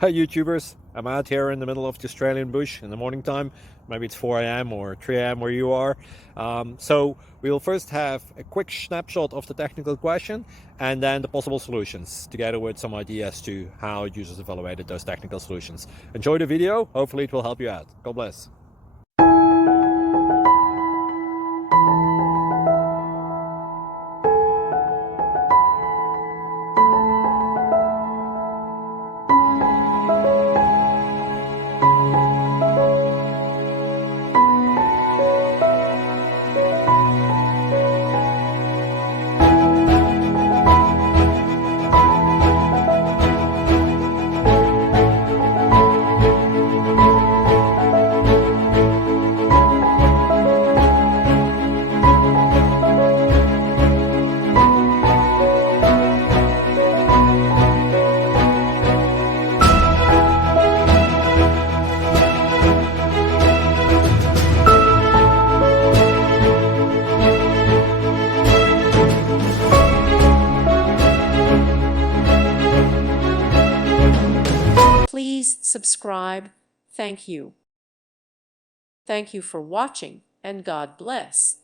Hi YouTubers, I'm out here in the middle of the Australian bush in the morning time. Maybe it's 4 a.m. or 3 a.m. where you are. So we'll first have a quick snapshot of the technical question and then the possible solutions, together with some ideas to how users evaluated those technical solutions. Enjoy the video, hopefully it will help you out. God bless. Please subscribe. Thank you. Thank you for watching, and God bless.